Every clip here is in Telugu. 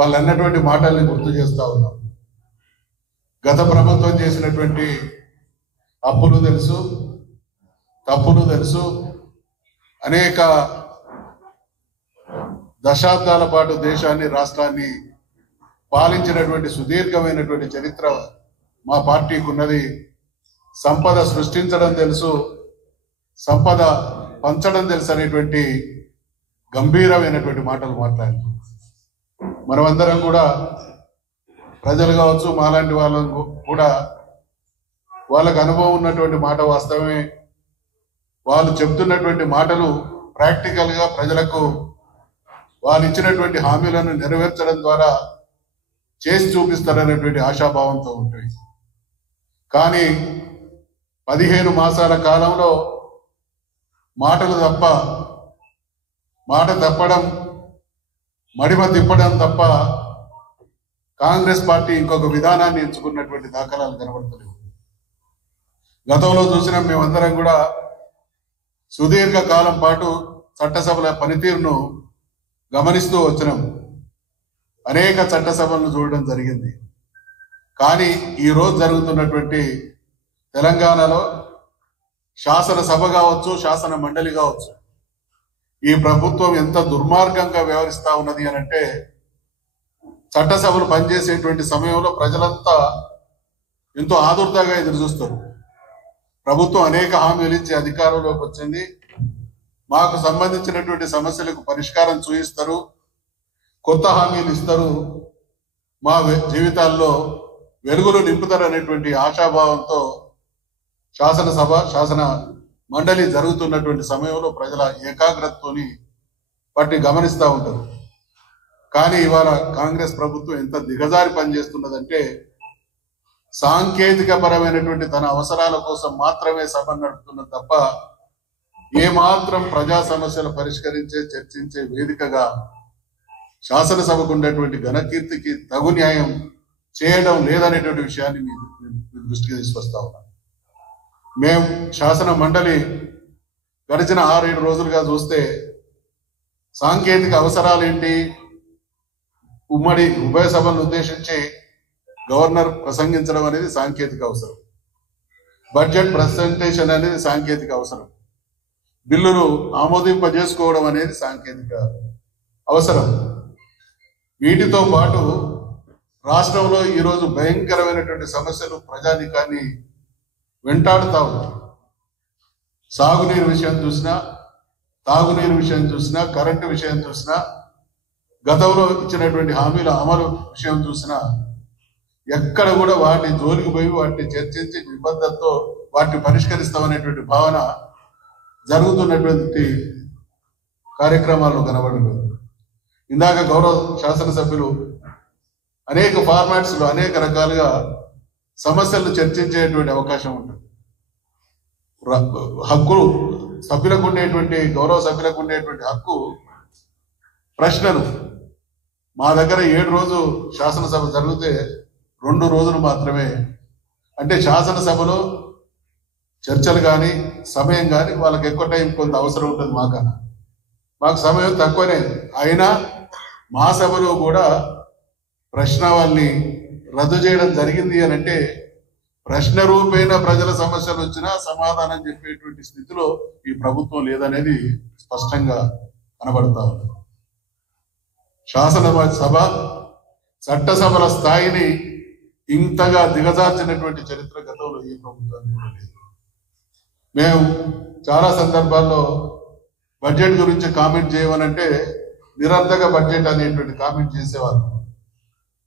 వాళ్ళు అన్నటువంటి మాటల్ని గుర్తు చేస్తా ఉన్నాం. గత ప్రభుత్వం చేసినటువంటి అప్పులు తెలుసు, తప్పులు తెలుసు. అనేక దశాబ్దాల పాటు దేశాన్ని, రాష్ట్రాన్ని పాలించినటువంటి సుదీర్ఘమైనటువంటి చరిత్ర మా పార్టీకి ఉన్నది. సంపద సృష్టించడం తెలుసు, సంపద పంచడం తెలుసు అనేటువంటి గంభీరమైనటువంటి మాటలు మాట్లాడారు. మనమందరం కూడా ప్రజలు కావచ్చు, మాలాంటి వాళ్ళకు కూడా వాళ్ళకు అనుభవం ఉన్నటువంటి మాట వాస్తవమే. వాళ్ళు చెప్తున్నటువంటి మాటలు ప్రాక్టికల్గా ప్రజలకు వాళ్ళు ఇచ్చినటువంటి హామీలను నెరవేర్చడం ద్వారా చేసి చూపిస్తారనేటువంటి ఆశాభావంతో ఉంటాయి. కానీ 15 మాసాల కాలంలో మాటలు తప్ప, మాట తప్పడం, మడిమ తిప్పడం తప్ప కాంగ్రెస్ పార్టీ ఇంకొక విధానాన్ని ఎంచుకున్నటువంటి దాఖలాలు కనబడతలేవు. గతంలో చూసిన మేమందరం కూడా సుదీర్ఘ కాలం పాటు చట్టసభల పనితీరును గమనిస్తూ వచ్చినాం. అనేక చట్టసభలను చూడడం జరిగింది. కానీ ఈరోజు జరుగుతున్నటువంటి తెలంగాణలో శాసనసభ కావచ్చు, శాసన మండలి కావచ్చు, ఈ ప్రభుత్వం ఎంత దుర్మార్గంగా వ్యవహరిస్తా ఉన్నది అని అంటే, చట్టసభలు పనిచేసేటువంటి సమయంలో ప్రజలంతా ఎంతో ఆదుర్దాగా ఎదురు చూస్తారు. ప్రభుత్వం అనేక హామీలు ఇచ్చి అధికారంలోకి వచ్చింది, మాకు సంబంధించినటువంటి సమస్యలకు పరిష్కారం చూపిస్తారు, కొత్త హామీలు ఇస్తారు, మా జీవితాల్లో వెలుగులు నింపుతారు అనేటువంటి ఆశాభావంతో శాసనసభ, శాసన మండలి జరుగుతున్నటువంటి సమయంలో ప్రజల ఏకాగ్రతతోని వాటిని గమనిస్తూ ఉంటారు. కానీ ఇవాళ కాంగ్రెస్ ప్రభుత్వం ఎంత దిగజారి పనిచేస్తున్నదంటే, సాంకేతిక పరమైనటువంటి తన అవసరాల కోసం మాత్రమే సభ నడుపుతున్నది తప్ప ఏమాత్రం ప్రజా సమస్యలు పరిష్కరించే, చర్చించే వేదికగా శాసనసభకు ఉండేటువంటి ఘనకీర్తికి తగు న్యాయం చేయడం లేదనేటువంటి విషయాన్ని మీ దృష్టికి తీసుకొస్తా ఉన్నాం. మేము శాసన మండలి గడిచిన 6-7 రోజులుగా చూస్తే సాంకేతిక అవసరాలు ఏంటి, ఉమ్మడి ఉభయ సభలను ఉద్దేశించి గవర్నర్ ప్రసంగించడం అనేది సాంకేతిక అవసరం, బడ్జెట్ ప్రజెంటేషన్ అనేది సాంకేతిక అవసరం, బిల్లులు ఆమోదింపజేసుకోవడం అనేది సాంకేతిక అవసరం. వీటితో పాటు రాష్ట్రంలో ఈరోజు భయంకరమైనటువంటి సమస్యలు ప్రజానీకాన్ని వెంటాడుతా ఉన్నాయి. సాగునీరు విషయం చూసినా, తాగునీరు విషయం చూసినా, కరెంటు విషయం చూసినా, గతంలో ఇచ్చినటువంటి హామీల అమలు విషయం చూసినా ఎక్కడ కూడా వాటిని జోలికి పోయి వాటిని చర్చించి నిబద్ధతతో వాటిని పరిష్కరిస్తామనేటువంటి భావన జరుగుతున్నటువంటి కార్యక్రమాల్లో కనబడలేదు. ఇందాక గౌరవ శాసనసభ్యులు అనేక ఫార్మాట్స్లో అనేక రకాలుగా సమస్యలను చర్చించేటువంటి అవకాశం ఉంటుంది. హక్కులు సభ్యులకు ఉండేటువంటి, గౌరవ సభ్యులకు ఉండేటువంటి హక్కు ప్రశ్నలు. మా దగ్గర 7 రోజులు శాసనసభ జరిగితే 2 రోజులు మాత్రమే, అంటే శాసనసభలో చర్చలు కానీ సమయం కానీ వాళ్ళకి ఎక్కువ టైం కొంత అవసరం ఉంటుంది మాకన్నా. మాకు సమయం తక్కువనే అయినా మా సభలో కూడా ప్రశ్నావళిని రద్దు చేయడం జరిగింది అని అంటే, ప్రశ్న రూపేణ ప్రజల సమస్యలు వచ్చినా సమాధానం చెప్పేటువంటి స్థితిలో ఈ ప్రభుత్వం లేదనేది స్పష్టంగా కనబడతా ఉంది. శాసనసభ, చట్టసభల స్థాయిని ఇంతగా దిగజార్చినటువంటి చరిత్ర గతంలో ఏ ప్రభుత్వానికి కూడా లేదు. మేము చాలా సందర్భాల్లో బడ్జెట్ గురించి కామెంట్ చేయమనంటే నిరర్ధక బడ్జెట్ అనేటువంటి కామెంట్ చేసేవారు.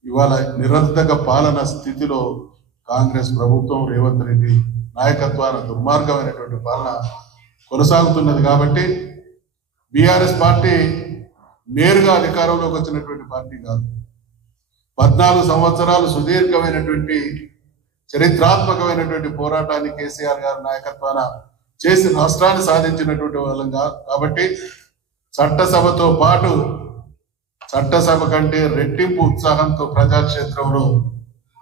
ఇవాళ నిరర్ధక పాలన స్థితిలో కాంగ్రెస్ ప్రభుత్వం, రేవంత్ రెడ్డి నాయకత్వాన దుర్మార్గమైనటువంటి పాలన కొనసాగుతున్నది. కాబట్టి బీఆర్ఎస్ పార్టీ నేరుగా అధికారంలోకి వచ్చినటువంటి పార్టీ కాదు. 14 సంవత్సరాలు సుదీర్ఘమైనటువంటి చరిత్రాత్మకమైనటువంటి పోరాటాన్ని కేసీఆర్ గారి నాయకత్వాన చేసి రాష్ట్రాన్ని సాధించినటువంటి వాళ్ళం కాబట్టి చట్టసభతో పాటు చట్టసభ కంటే రెట్టింపు ఉత్సాహంతో ప్రజాక్షేత్రంలో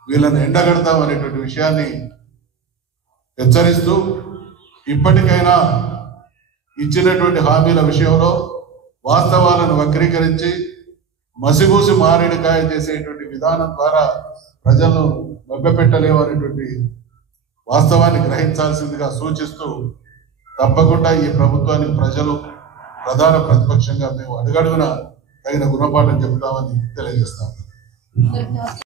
వీళ్ళని ఎండగడతాం అనేటువంటి విషయాన్ని హెచ్చరిస్తూ, ఇప్పటికైనా ఇచ్చినటువంటి హామీల విషయంలో వాస్తవాలను వక్రీకరించి మసిబూసి మారేడుకాయ చేసేటువంటి విధానం ద్వారా ప్రజలను మభ్యపెట్టలేము అనేటువంటి వాస్తవాన్ని గ్రహించాల్సిందిగా సూచిస్తూ తప్పకుండా ఈ ప్రభుత్వానికి ప్రజలు ప్రధాన ప్రతిపక్షంగా మేము అడుగడుగున తగిన గుణపాఠం చెబుతామని తెలియజేస్తాం.